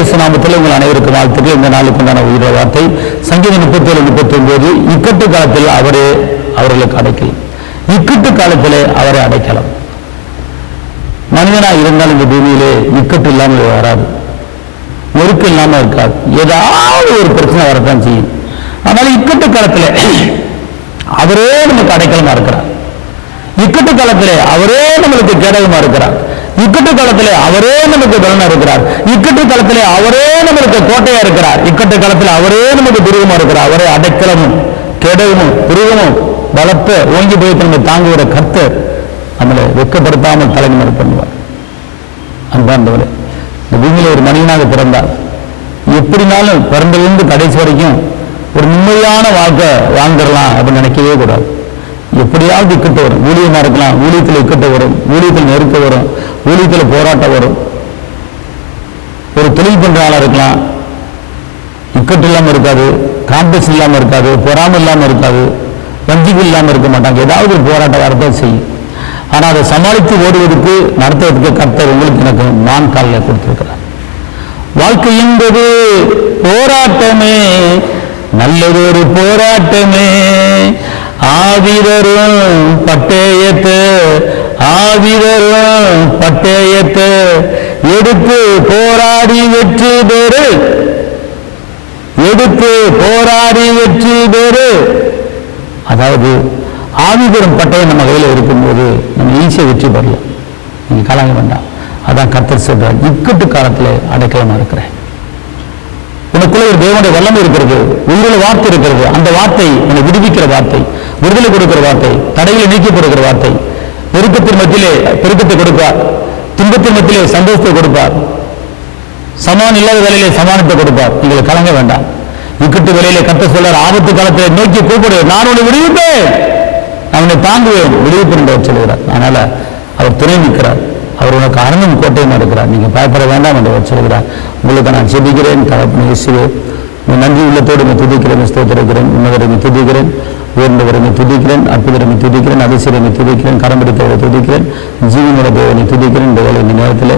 கிறிஸ்து நாமத்தில் உங்கள் அனைவருக்கும் வாழ்த்துக்கள். இந்த நாளுக்கு உண்டான உயிர வார்த்தை சங்கீதம் 37-39. இக்கட்டு காலத்தில் அவரே அவர்களுக்கு அடைக்கலம். இக்கட்டு காலத்திலே அவரை அடைக்கலாம். மனிதனா இருந்தாலும் இந்த பூமியிலே இக்கட்டு இல்லாமல் வராது, நெருக்கு இல்லாமல் இருக்காது. ஏதாவது ஒரு பிரச்சனை வரத்தான் செய்யும். அதனால இக்கட்டு காலத்திலே அவரே நமக்கு அடைக்கலமா இருக்கிறார். இக்கட்டு காலத்திலே அவரே நம்மளுக்கு கேடகமா இருக்கிறார். இக்கட்டு காலத்திலே அவரே நமக்கு பலனா இருக்கிறார். இக்கட்டு காலத்திலே அவரே நம்மளுக்கு கோட்டையா இருக்கிறார். இக்கட்டு காலத்தில் அவரே நமக்கு துருவமா இருக்கிறார். அவரே அடைக்கலமும் கேடகமும் துருவமும் பலத்த ஓங்கி போய் நம்ம தாங்குகிற கர்த்தர் நம்மளை வெட்கப்படுத்தாமல் தலைமுறை பண்ணுவார். அன்பாண்டவரே, இந்த பூமியில ஒரு மனிதனாக பிறந்தார். எப்படினாலும் பிறந்ததிலிருந்து கடைசி வரைக்கும் ஒரு நிம்மதியான வாழ்க்கை வாழ்ந்துடலாம் அப்படின்னு நினைக்கவே கூடாது. எப்படியாவது இக்கட்டு வரும். ஊழியமா இருக்கலாம், ஊழியத்தில் இக்கட்டு வரும், ஊழியத்தில் நெருக்க வரும், ஊழியத்தில் போராட்டம் வரும். ஒரு தொழில் பண்ற ஆளா இருக்கலாம், இக்கட்டு இல்லாமல் இருக்காது, காம்படிஷன் இல்லாமல் இருக்காது, பொறாமை இல்லாமல் இருக்காது, வஞ்சிகள் இல்லாமல் இருக்க மாட்டாங்க. ஏதாவது ஒரு போராட்டம் வரதான் செய்யும். ஆனால் அதை சமாளித்து ஓடுவதற்கு நடத்துவதற்கு கர்த்தர் உங்களுக்கு எனக்கு மான் காலில் கொடுத்திருக்கிறார். வாழ்க்கை என்பது போராட்டமே, நல்லதொரு போராட்டமே. ஆவிதரும் பட்டயத்து ஆவிதரும் பட்டயத்து எடுத்து போராடி வெற்றி பெறு, எடுத்து போராடி வெற்றி பெறு. அதாவது ஆவிதரும் பட்டயம் நம்ம கையில் இருக்கும்போது நம்ம ஈஸியாக வெற்றி பெறலாம். நீங்க கலங்க வேண்டாம். அதான் கர்த்தர் சொல்றார், இக்கட்டு காலத்தில் அடைக்கலமா இருக்கிறேன். உனக்குள்ள ஒரு தேவனுடைய வல்லமை இருக்கிறது, உங்களுடைய வார்த்தை இருக்கிறது. அந்த வார்த்தை உன்னை விடுவிக்கிற வார்த்தை, விடுதலை கொடுக்கிற வார்த்தை, தடைகளை நீக்கி கொடுக்கிற வார்த்தை. பெருக்கத்தின் மத்தியிலே பெருக்கத்தை கொடுப்பார், துன்பத்தின் மத்தியிலே சந்தோஷத்தை கொடுப்பார், சமான் இல்லாத வேலையிலே சமானத்தை கொடுப்பார். நீங்கள் கலங்க வேண்டாம். இக்கட்டு வேலையிலே கர்த்தர் சொல்றார், ஆபத்து காலத்தை நோக்கி கூப்பிடு, நான் உன்னை விடுவிப்பேன், நான் உன்னை தாங்குவேன், விடுவிப்பேன் என்று சொல்கிறார். அதனால அவர் துணை நிற்கிறார். அவர் உனக்கு அரணும் கோட்டையுமா இருக்கிறார். நீங்க பயப்பட வேண்டாம் என்று சொல்கிறார். உங்களுக்கு நான் செபிக்கிறேன். தகப்பனே இயேசுவே, நன்றி உள்ளத்தோடு துதிக்கிறேன், ஸ்தோத்திரிக்கிறேன். உன்னதரை துதிக்கிறேன், உயர்ந்தவரை துதிக்கிறேன், அற்புதரை துதிக்கிறேன், அதிசயரை துதிக்கிறேன், கரம் பிடித்தவரை துதிக்கிறேன், ஜீவனுடைய தேவனை துதிக்கிறேன். இந்த வேலை இந்த நேரத்தில்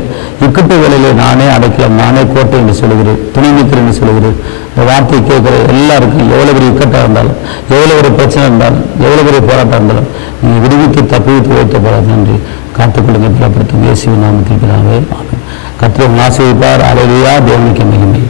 இக்கட்டு வேலையிலே நானே அடைக்கலாம், நானே கோட்டை என்று சொல்கிறேன், துணை நிற்கிறேன் என்று சொல்கிறேன். இந்த வார்த்தையை கேட்கிற எல்லாருக்கும் எவ்வளவு பெரிய இக்கட்டாக இருந்தாலும், எவ்வளவு ஒரு பிரச்சனை இருந்தாலும், எவ்வளவு பெரிய போராட்டம் இருந்தாலும் நீங்கள் விடுவித்து தப்பித்து வைத்த போறாது. நன்றி. காத்துக்கொள்ளுங்க, பலப்படுத்தும் இயேசுவின் நாமத்தில் பிதாவே. ஆமென். கர்த்தர் ஆசீர்வதிப்பார். அல்லேலூயா. தேவனுக்கு மகிமை.